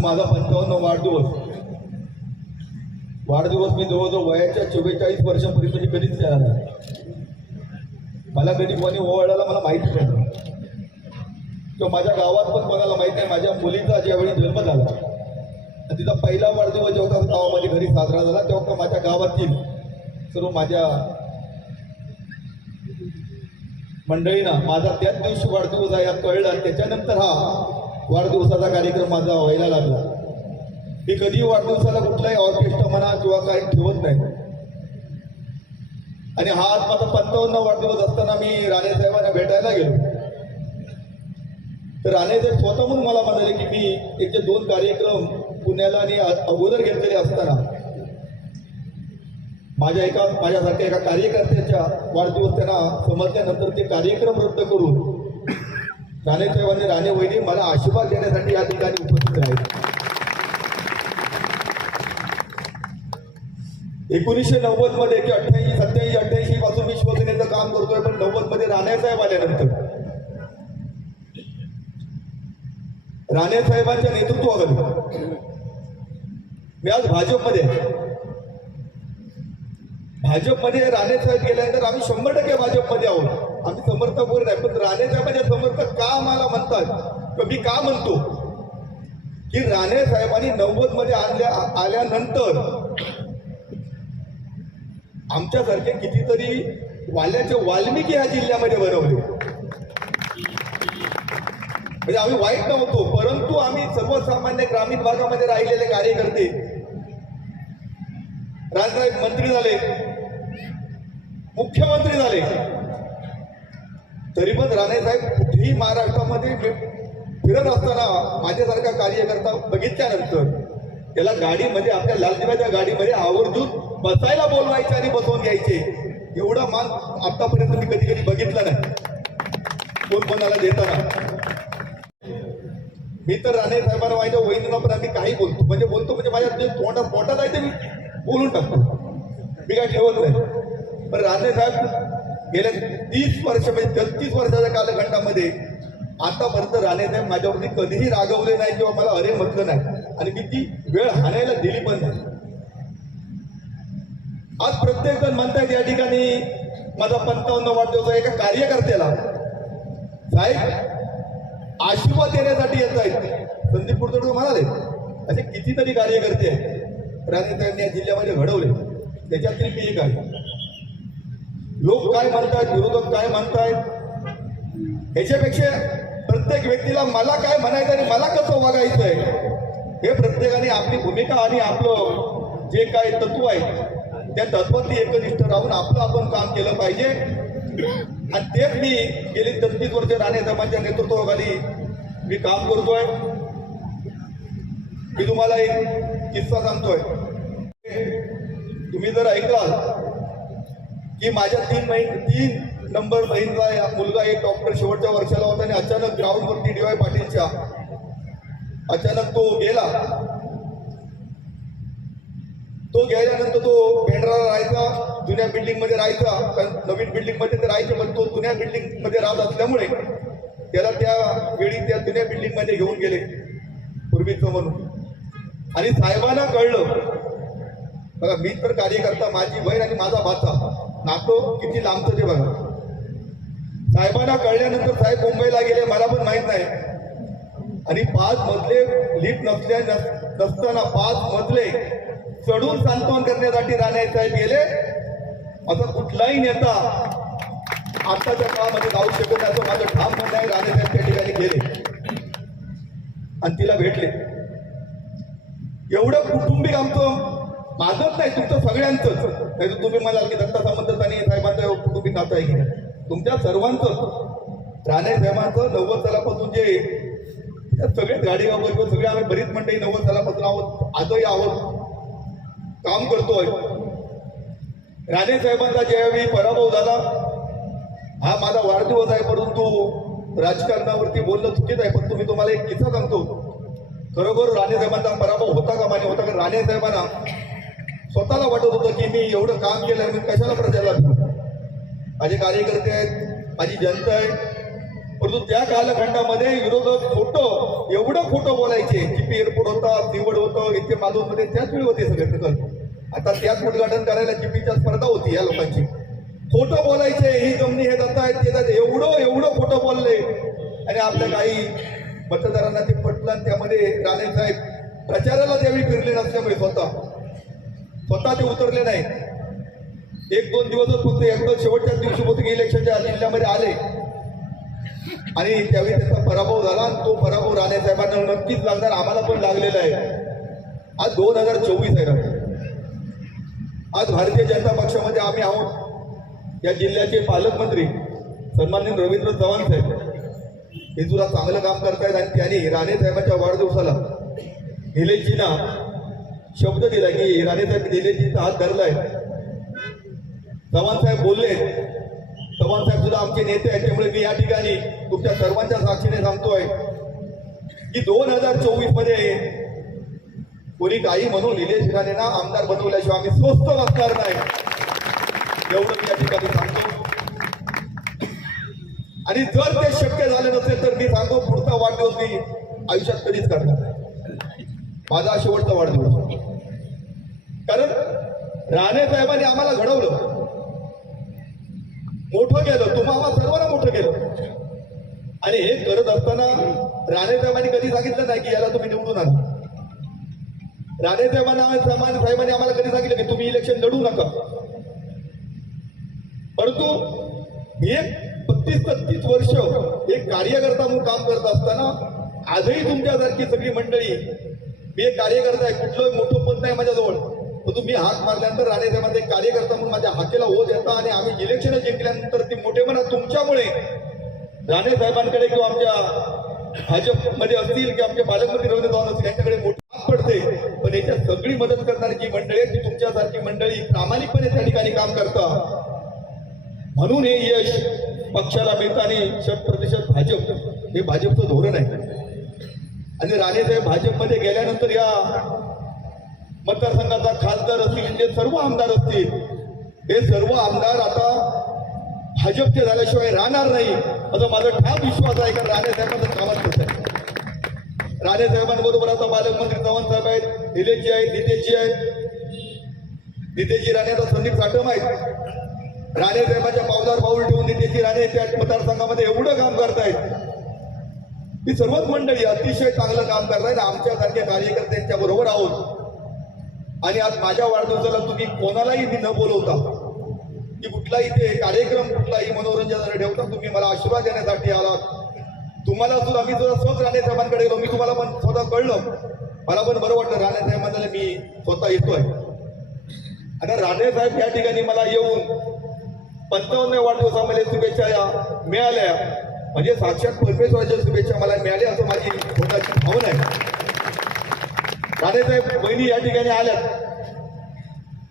माझा 55वा वाढदिवस मी जवळजवळ वयाच्या 44 वर्षापर्यंत मी कधीच केला नाही. मला कधी कोणी ओवाळायला मला माहिती नाही किंवा माझ्या गावात पण कोणाला माहिती नाही. माझ्या मुलीचा ज्यावेळी जन्म झाला आणि तिचा पहिला वाढदिवस जेव्हा गावामध्ये घरी साजरा झाला तेव्हा माझ्या गावातील सर्व माझ्या मंडळींना माझा त्याच दिवशी वाढदिवस आहे कळलं. त्याच्यानंतर हा वाढदिवसाचा कार्यक्रम माझा व्हायला लागला. मी कधी वाढदिवसाला कुठलाही ऑर्केस्ट्रा म्हणा किंवा काही ठेवत नाही. आणि हा आज माझा 55वा वाढदिवस असताना मी राणे साहेबांना भेटायला गेलो तर राणे साहेब स्वतः म्हणून मला म्हणाले की मी एक 2 कार्यक्रम पुण्याला आणि अगोदर घेतलेले असताना माझ्यासारख्या एका कार्यकर्त्याच्या वाढदिवस त्यांना समजल्यानंतर ते कार्यक्रम रद्द करून राणे साहेबांनी राणे वहिनी मला आशीर्वाद देण्यासाठी या ठिकाणी उपस्थित राहिले. 1990 मध्ये की 87 पासून मी शिवसेनेचं काम करतोय. पण 90 मध्ये राणे साहेब आल्यानंतर राणे साहेबांच्या नेतृत्वाखाली मी आज भाजपमध्ये राणे साहेब गेल्यानंतर आम्ही 100% भाजपमध्ये आहोत. आम्ही समर्थक वगैरे नाही पण राणे साहेबांचे समर्थक का आम्हाला म्हणतात मी का म्हणतो की राणे साहेबांनी 90 मध्ये आल्यानंतर आमच्यासारखे कितीतरी वाल्मिकी ह्या जिल्ह्यामध्ये बनवले. म्हणजे आम्ही वाईट नव्हतो परंतु आम्ही सर्वसामान्य ग्रामीण भागामध्ये राहिलेले कार्यकर्ते राजसाहेब मंत्री झाले, मुख्यमंत्री झाले, तरी पण राणे साहेब कुठेही महाराष्ट्रामध्ये फिरत असताना माझ्यासारखा कार्यकर्ता बघितल्यानंतर त्याला गाडीमध्ये आपल्या लालदिव्याच्या गाडीमध्ये आवर्जून बसायला बोलवायचे आणि बसवून घ्यायचे. एवढा मान आतापर्यंत मी कधी कधी बघितला नाही कोणाला देताना. मी तर राणे साहेबांना माझ्या वहिनीला पण आम्ही काही बोलतो म्हणजे माझ्या जे पोटात आहे ते मी बोलून टाकतो. मी काय ठेवत नाही. पण राणे साहेब गेल्या 30 वर्ष म्हणजे 33 वर्षाच्या कालखंडामध्ये आतापर्यंत राणे साहेब माझ्यावरती कधीही रागवले नाही किंवा मला अरे म्हटलं नाही आणि मी ती वेळ हाणायला दिली पण नाही. आज प्रत्येक जण म्हणतायत या ठिकाणी माझा 55वा वाढदिवस एका कार्यकर्त्याला साहेब आशीर्वाद देण्यासाठी येत आहेत. संदीप कुलकर्णी म्हणाले असे कितीतरी कार्यकर्ते आहेत राणे साहेबांनी या जिल्ह्यामध्ये घडवले. त्याच्यातली मी एक आहे. लोक काय म्हणतायत विरोधक काय म्हणतायत याच्यापेक्षा प्रत्येक व्यक्तीला मला काय म्हणायचं आणि मला कसं वागायचं आहे हे प्रत्येकाने आपली भूमिका आणि आपलं जे काय तत्व आहे त्या तत्वाची एकनिष्ठ राहून आपण काम केलं पाहिजे. आणि तेच मी गेली 33 वर्ष राणे साहेबांच्या नेतृत्वाखाली मी काम करतोय. मी तुम्हाला एक किस्सा सांगतोय. तुम्ही जर ऐकलाल की माझ्या 3 नंबर बहिणीचा मुलगा एक डॉक्टर शेवटच्या वर्षाला होता आणि अचानक ग्राउंडवरती DY पाटीलच्या अचानक तो गेला. तो गेल्यानंतर तो पेंढराला राहायचा, जुन्या बिल्डिंगमध्ये राहायचा. कारण नवीन बिल्डिंगमध्ये ते राहायचे पण तो जुन्या बिल्डिंगमध्ये राहत असल्यामुळे त्याला त्या वेळी त्या जुन्या बिल्डिंगमध्ये घेऊन गेले पूर्वीचं म्हणून. आणि साहेबांना कळलं बघा मी तर कार्यकर्ता माझी बहीण आणि माझा भाचा नातं किती लांबचं ते बघा. साहेबांना कळल्यानंतर साहेब मुंबईला गेले मला पण माहित नाही. आणि 5 मजले लिफ्ट नसताना 5 मजले चढून सांत्वन करण्यासाठी राणे साहेब गेले. असा कुठलाही नेता आताच्या काळामध्ये जाऊ शकत नाही असं माझं ठाम म्हणणं आहे. राणे साहेब त्या ठिकाणी गेले आणि तिला भेटले. एवढं कुटुंबिक आमचं माझंच नाही तुमचं सगळ्यांचंच. नाही तर तुम्ही म्हणाल की दत्ता सामंत आणि साहेबांचं कुटुंबिक नातं आहे की तुमच्या सर्वांचं राणे साहेबांचं 90 सालापासून जे सगळे गाडी वगैरे सगळे आम्ही बरीच मंडळी 90 सालापासून आहोत आजही आहोत काम करतोय. राणे साहेबांचा ज्यावेळी पराभव झाला हा माझा वाढदिवस आहे परंतु राजकारणावरती बोलणं चुकीच आहे. पण तुम्ही तुम्हाला एक किस्सा सांगतो. खरोखर राणे साहेबांचा पराभव होता का मान्य होता. कारण राणे साहेबांना स्वतःला वाटत होतं की मी एवढं काम केलं मी कशाला प्रजाला माझे कार्यकर्ते आहेत माझी जनता आहे. परंतु त्या कालखंडामध्ये विरोधक खोटं एवढं खोटं बोलायचे. जीपी एअरपोर्ट होता, निवड होतं, इथे मालवणमध्ये त्याच वेळी होते सगळे प्रकल्प. आता त्याच उद्घाटन करायला जीपीच्या स्पर्धा होती या लोकांची. खोटं बोलायचे, ही जमिनी हे जात आहेत ते जात, एवढं खोटं बोलले. आणि आपल्या काही मतदारांना ते पटलं आणि त्यामध्ये राणे साहेब प्रचाराला त्यावेळी फिरले नसल्यामुळे स्वतः ते उतरले नाही. एक दोन दिवसच फक्त एकदम शेवटच्या दिवशी होते की इलेक्शनच्या जिल्ह्यामध्ये आले आणि त्यावेळी त्याचा पराभव झाला. आणि तो पराभव राणे साहेबांना नक्कीच लागणार, आम्हाला पण लागलेला आहे. आज 2024 आहे. आज भारतीय जनता पक्षामध्ये आम्ही आहोत. या जिल्ह्याचे पालकमंत्री सन्माननीय रवींद्र चव्हाण साहेब हे तुला चांगलं काम करतायत आणि त्यांनी राणे साहेबांच्या वाढदिवसाला निलेशजींना शब्द दिला की राणे साहेब निलेशजींचा हात धरलाय. चव्हाण साहेब बोलले, चव्हाण साहेब सुद्धा आमचे नेते आहेत, त्यामुळे मी या ठिकाणी तुमच्या सर्वांच्या साक्षीने सांगतोय की 2024 मध्ये कोणी काही म्हणून निलेश राणेंना आमदार बनवल्याशिवाय आम्ही स्वस्त बसणार नाही, एवढं मी या ठिकाणी सांगतो. आणि जर ते शक्य झालं नसेल तर मी सांगतो पुढचा वाढदिवस मी आयुष्यात कधीच करणार नाही, माझा शेवटचा वाढदिवस. कारण राणे साहेबांनी आम्हाला घडवलं, मोठं केलं, तुम्हाला सर्वांना मोठं केलं. आणि हे करत असताना राणे साहेबांनी कधी सांगितलं नाही की याला तुम्ही निवडून आणा. राणे साहेबांनी आम्हाला कधी सांगितलं की तुम्ही इलेक्शन लढू नका. परंतु मी 32-33 वर्ष एक कार्यकर्ता म्हणून काम करत असताना आजही तुमच्यासारखी सगळी मंडळी, मी एक कार्यकर्ता आहे, कुठलं मोठं पद नाही माझ्याजवळ, परंतु मी हाक मारल्यानंतर राणे साहेबांचा एक कार्यकर्ता म्हणून माझ्या हाकेला हो देता आणि आम्ही इलेक्शन जिंकल्यानंतर ती मोठे म्हणा तुमच्यामुळे राणे साहेबांकडे किंवा आमच्या भाजपमध्ये असतील किंवा आमचे पालकमंत्री रवींद्र चव्हाण असतील यांच्याकडे मोठी हात पडते. पण याच्या सगळी मदत करणारी जी मंडळी आहे ती तुमच्यासारखी मंडळी प्रामाणिकपणे त्या ठिकाणी काम करता, म्हणून हे यश पक्षाला मिळतं. आणि 100% भाजप हे भाजपचं धोरण आहे. आणि राणे साहेब भाजपमध्ये गेल्यानंतर या मतदारसंघाचा खासदार असतील, जे सर्व आमदार असतील, हे सर्व आमदार आता भाजपचे झाल्याशिवाय राहणार नाही असा माझा ठाम विश्वास आहे. कारण राणे साहेबांचं कामच कसं आहे. राणे साहेबांबरोबर आता पालकमंत्री चव्हाण साहेब आहेत, निलेशजी आहेत, नितेशजी आहेत. नितेशजी राणे आता संदीप साठम आहेत. राणे साहेबांच्या पावलावर पाऊल ठेवून नितेशजी राणे त्या मतदारसंघामध्ये एवढं काम करतायत. ही सर्वच मंडळी अतिशय चांगलं काम करतायत. आमच्यासारख्या कार्यकर्त्यांच्या बरोबर आहोत. आणि आज माझ्या वाढदिवसाला तुम्ही कोणालाही मी न बोलवता की कुठलाही ते कार्यक्रम कुठलाही मनोरंजनाला ठेवता, तुम्ही मला आशीर्वाद देण्यासाठी आलात. तुम्हाला सुद्धा मी सुद्धा स्वतः राणे साहेबांकडे गेलो, मी तुम्हाला पण स्वतः कळलं, मला पण बरं वाटलं राणे साहेबांना मी स्वतः येतोय. आणि राणे साहेब या ठिकाणी मला येऊन 55व्या वाढदिवसामध्ये शुभेच्छा मिळाल्या, म्हणजे साक्षात परमेश्वराच्या शुभेच्छा मला मिळाल्या असं माझी स्वतःची भावना आहे. राणे साहेब बहिणी या ठिकाणी आल्यात,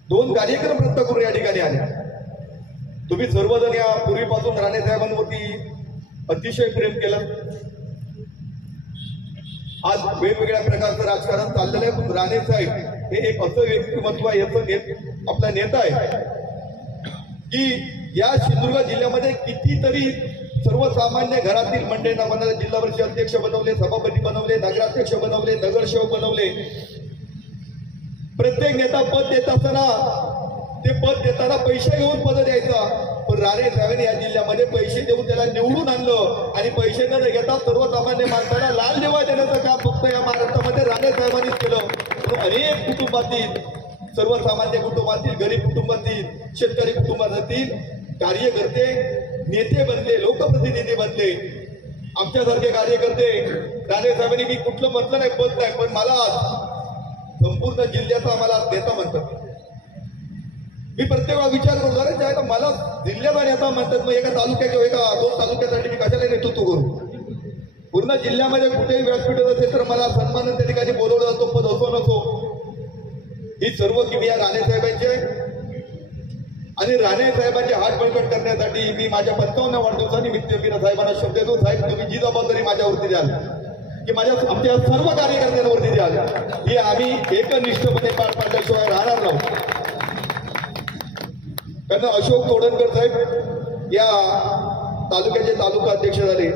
2 कार्यक्रम रद्द करून या ठिकाणी आल्या. तुम्ही सर्वजण या पूर्वीपासून राणे साहेबांवरती अतिशय प्रेम केलं. आज वेगवेगळ्या प्रकारचं राजकारण चाललेलं आहे, पण राणे साहेब हे एक असं व्यक्तिमत्व आहे, आपला नेता आहे की या सिंधुदुर्ग जिल्ह्यामध्ये कितीतरी सर्वसामान्य घरातील मंडळींना बनवले, जिल्हा परिषद अध्यक्ष बनवले, सभापती बनवले, नगराध्यक्ष बनवले, नगरसेवक बनवले. प्रत्येक नेता पद देत असताना ते पद देताना पैसे घेऊन पद द्यायचा, पण राणे साहेबांनी या जिल्ह्यामध्ये पैसे देऊन त्याला निवडून आणलं. आणि पैसे न घेता सर्वसामान्य माणसाला लाल दिवा देण्याचं काम फक्त या महाराष्ट्रामध्ये राणे साहेबांनीच केलं. अनेक कुटुंबातील, सर्वसामान्य कुटुंबातील, गरीब कुटुंबातील, शेतकरी कुटुंबातील कार्यकर्ते नेते बनले, लोकप्रतिनिधी बनले. आमच्यासारखे कार्यकर्ते राणे साहेबांनी मी कुठलं म्हटलं नाही, पद नाही, पण मला संपूर्ण जिल्ह्याचा आम्हाला नेता म्हणतात. मी प्रत्येक वेळा विचार करतो, अरे ज्या मला जिल्ह्याचा नेता म्हणतात, मग एका तालुक्यात किंवा एका 2 तालुक्यासाठी मी कशाला नेतृत्व करू? पूर्ण जिल्ह्यामध्ये कुठेही व्यासपीठ असेल तर मला सन्मान त्या ठिकाणी बोलवलं जातो, पद असो नसो. ही सर्व किमया राणे साहेबांचे. आणि राणे साहेबांचे हात बळकट करण्यासाठी मी माझ्या 55व्या वाढदिवसानिमित्त मी साहेबांना शब्द देतो, साहेब तुम्ही जी जबाबदारी माझ्यावरती द्याल की आमच्या सर्व कार्यकर्त्यांवरती द्याल, ही आम्ही एकनिष्ठपणे पार पाडल्याशिवाय राहणार नाही. कारण अशोक तोडणकर साहेब या तालुक्याचे तालुका अध्यक्ष झाले,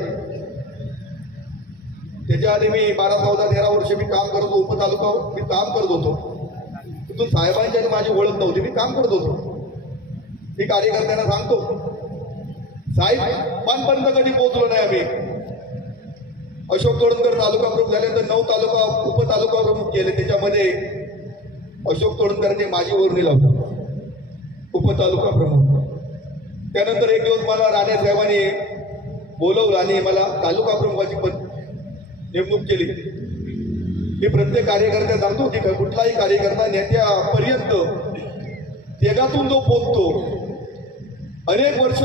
त्याच्या आधी मी 12, 14, 13 वर्ष मी काम करत होतो. उपतालुका मी काम करत होतो. तो साहेबांची आणि माझी ओळख नव्हती. मी काम करत होतो. मी कार्यकर्त्यांना सांगतो, साहेब पानपर्यंत कधी पोहोचलो नाही आम्ही. अशोक तोडणकर तालुका प्रमुख झाल्यानंतर 9 तालुका उपतालुका प्रमुख केले. त्याच्यामध्ये अशोक तोडणकरांनी माझी वर्णी लावली उपतालुका प्रमुख. त्यानंतर एक दिवस मला राणे साहेबांनी बोलवलं आणि मला तालुका प्रमुखाची नेमणूक केली. मी प्रत्येक कार्यकर्त्या सांगतो की कुठलाही कार्यकर्ता नेत्यापर्यंत तेगातून जो पोचतो, अनेक वर्ष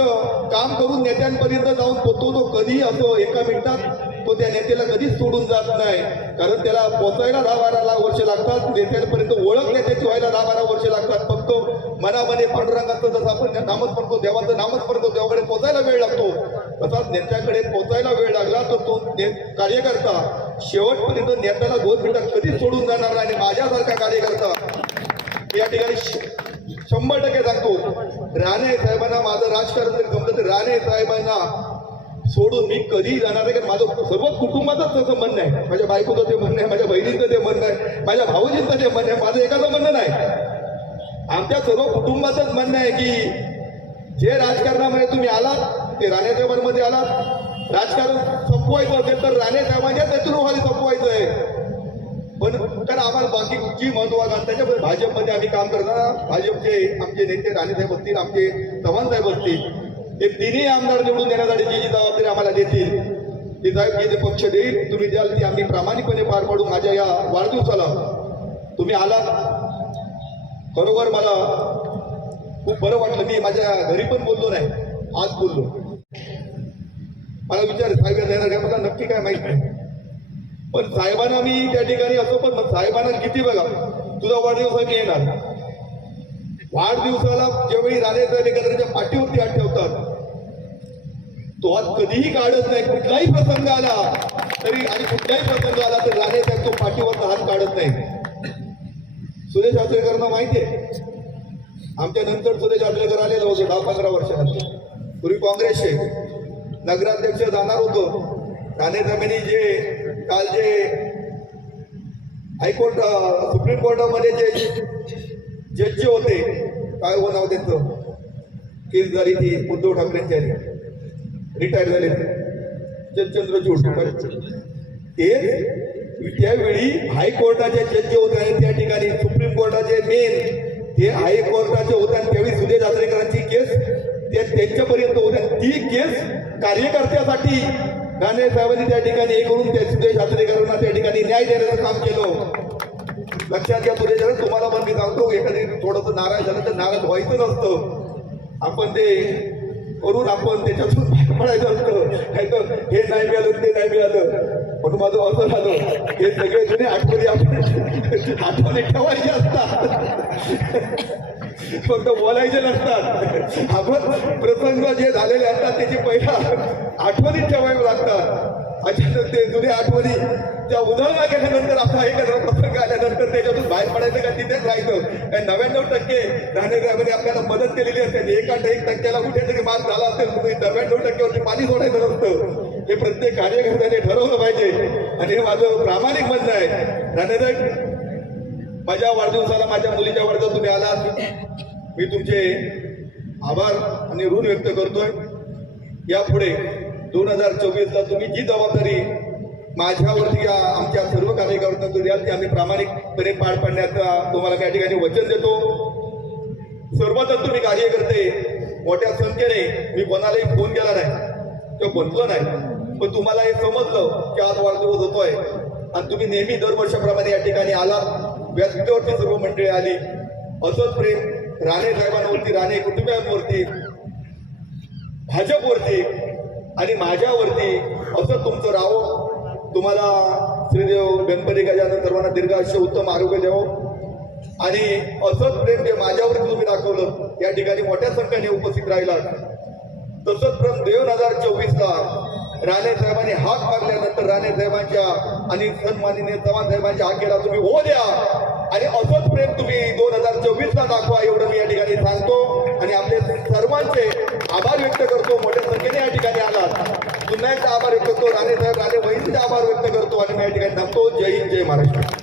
काम करून नेत्यांपर्यंत जाऊन पोचतो, तो कधीही असो एका मिनिटात तो त्या नेत्याला कधीच सोडून जात नाही. कारण त्याला पोचायला 10-12 वर्ष लागतात. नेत्यांपर्यंत ओळख नेत्याची व्हायला 10-12 वर्ष लागतात. फक्त मनामध्ये पांडुरंगाचं जसं आपण नामच म्हणतो, देवाचं नामच म्हणतो, देवाकडे पोचायला वेळ लागतो. तसाच नेत्याकडे पोचायला वेळ लागला तर तो कार्यकर्ता शेवटपर्यंत नेत्याला 2 मिनिटात कधीच सोडून जाणार नाही. आणि माझ्यासारखा कार्यकर्ता या ठिकाणी 100% सांगतो, राणे साहेबांना माझं राजकारण जर जमलं तर राणे साहेबांना सोडून मी कधी जाणार नाही. कारण माझं सर्व कुटुंबाचंच तसं म्हणणं आहे. माझ्या बायकोचं ते म्हणणं आहे, माझ्या बहिणीचं ते म्हणणं आहे, माझ्या भाऊजींचं ते म्हणणं आहे. माझं एकाचं म्हणणं नाही, आमच्या सर्व कुटुंबाचंच म्हणणं आहे की जे राजकारणामध्ये तुम्ही आलात ते राणे साहेबांमध्ये आलात. राजकारण संपवायचं असेल तर राणे साहेबांच्या नेतृत्वाखाली संपवायचं आहे. पण कारण आम्हाला बाकी जी महत्वाचं त्याच्यामध्ये भाजपमध्ये आम्ही काम करताना भाजपचे आमचे नेते राणे साहेब असतील, आमचे चव्हाण साहेब असतील, हे तिन्ही आमदार निवडून देण्यासाठी जी जबाबदारी आम्हाला देतील ती साहेब जे पक्ष देईल तुम्ही द्याल ती आम्ही प्रामाणिकपणे पार पाडू. माझ्या या वाढदिवसाला तुम्ही आलात, खरोखर मला खूप बरं वाटलं. मी माझ्या घरी पण बोललो नाही, आज बोललो. मला विचार साहेब देणार काय, मला नक्की काय माहित नाही. पण साहेबांना मी त्या ठिकाणी असं पण साहेबांना किती बघा तुझा वाढदिवस मी येणार. वाढदिवसाला ज्यावेळी राणे साहेब एकत्रच्या पाठीवरती हात ठेवतात तो हात कधीही काढत नाही. कुठलाही प्रसंग आला तरी आणि कुठलाही प्रसंग आला तर राणे साहेब तो पाठीवरचा हात काढत नाही. सुरेश आचरेकरांना माहिती आहे, आमच्या नंतर सुरेश आचरेकर आलेलं होतं 10-15 वर्षानंतर. पूर्वी काँग्रेसचे नगराध्यक्ष जाणार होतो. राणे साहेबांनी जे काल जे हायकोर्ट सुप्रीम कोर्टामध्ये जे जज होते, काय हो नाव त्यांचं, केस झाली ती उद्धव ठाकरेंच्या रिटायर झाले जज चंद्रचूड, ते त्यावेळी हायकोर्टाचे जज होते आणि त्या ठिकाणी सुप्रीम कोर्टाचे मेन ते हायकोर्टाचे होते. आणि त्यावेळी सुरेश आचरेकरांची केस त्यांच्यापर्यंत होत्या. ती केस कार्यकर्त्यासाठी राणे साहेबांनी त्या ठिकाणी हे करून त्या सुरेश आचरेकरांना त्या ठिकाणी न्याय देण्याचं काम केलं. लक्षात घ्या सुरेश, तुम्हाला पण मी सांगतो, एखादी थोडंसं नाराज झालं तर नाराज व्हायचं नसतं. आपण ते करून आपण त्याच्यातून पडायचं असतं. नाही तर हे नाही मिळालं ते नाही मिळालं. पण माझं असं झालं, हे सगळे जुने आठवणी आपण आठवणी ठेवायचे असतात, फक्त बोलायचे नसतात. आपण प्रसंग जे झालेले असतात त्याची पहिला आठवणी ठेवायला लागतात. अचानक ते जुन्या आठवणी त्या उदाहरणा केल्यानंतर असा एखादा प्रसंग आल्यानंतर त्याच्यातून बाहेर पडायचं का तिथेच राहायचं. कारण 99% राणे साहेबांनी आपल्याला मदत केलेली असते. 1% कुठेतरी मार्क झाला असेल, 99% पाणी सोडायचं नसतं. हे प्रत्येक कार्यकर्त्याने ठरवलं पाहिजे आणि हे माझं प्रामाणिक म्हणणं आहे. राणे साहेब, माझ्या वाढदिवसाला माझ्या मुलीच्या वाढदिवसाला तुम्ही आलात, मी तुमचे आभार आणि ऋण व्यक्त करतोय. यापुढे 2024ला तुम्ही जी जबाबदारी माझ्यावरती आमच्या सर्व कार्यकर्त्यांना द्याल ती आम्ही प्रामाणिकपणे पार पाडण्याचा तुम्हाला त्या ठिकाणी वचन देतो. सर्वजण तुम्ही कार्यकर्ते मोठ्या संख्येने, मी कोणालाही फोन केला नाही किंवा बोललो नाही, पण तुम्हाला हे समजलं की आज वाढदिवस होतोय आणि तुम्ही नेहमी दरवर्षाप्रमाणे या ठिकाणी आला. व्यासपीठावरती सर्व मंडळी आली. असंच प्रेम राणे साहेबांवरती, राणे कुटुंबियांवरती, भाजपवरती आणि माझ्यावरती असं तुमचं राहो. तुम्हाला श्रीदेव गणपती गजानन सर्वांना दीर्घायुष्य उत्तम आरोग्य द्यावं आणि असंच प्रेम जे माझ्यावरती तुम्ही दाखवलं या ठिकाणी मोठ्या संख्येने उपस्थित राहिला. तसंच प्रेम 2024ला राणे साहेबांनी हाक मारल्यानंतर राणे साहेबांच्या आणि सन्माननीय चव्हाण साहेबांच्या हाकेला तुम्ही हो द्या आणि असंच प्रेम तुम्ही 2024ला दाखवा, एवढं मी या ठिकाणी सांगतो आणि आपले सर्वांचे आभार व्यक्त करतो. मोठ्या संख्येने या ठिकाणी आलात. पुन्हा एकदा आभार व्यक्त करतो, राणे साहेब राणे वहिनींचे आभार व्यक्त करतो आणि मी या ठिकाणी थांबतो. जय हिंद, जय महाराष्ट्र.